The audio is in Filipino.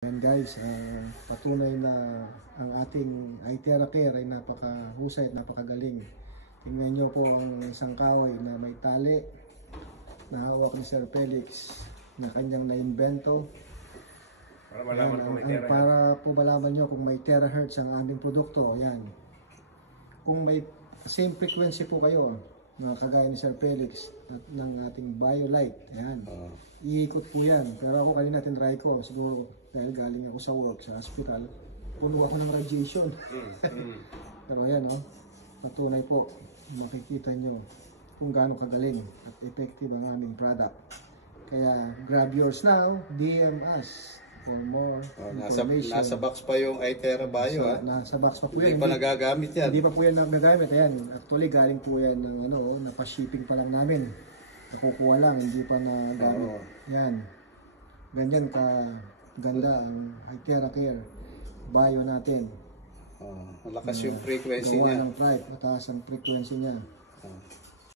And guys, patunay na ang ating iTerra Care ay napakahusay at napakagaling. Tingnan nyo po ang isang kahoy na may tali na hawak ni Sir Felix na kanyang naimbento. Para po malaman nyo kung may terahertz ang aming produkto. Yan. Kung may same frequency po kayo na kagaya ni Sir Felix at ng ating BioLite. Ayan. Iikot po yan. Pero ako kanina tinry ko. Siguro dahil galing ako sa work, sa hospital. Puno ako ng radiation. Pero ayan patunay po. Makikita nyo kung gaano kagaling at effective ang aming product. Kaya grab yours now. DM us for more information. Nasa box pa yung iTerra Bio Nasa box pa po yan. Hindi pa nagagamit yan. Hindi pa po yan nagagamit. Ayan. Actually galing po yan ng napa-shipping pa lang namin. Nakukuha lang, hindi pa nagamit. Yan. Ganyan ka ganda ang iTerra Care Bio natin. Malakas yung frequency niya. Gawa ng tribe, mataas ang frequency niya.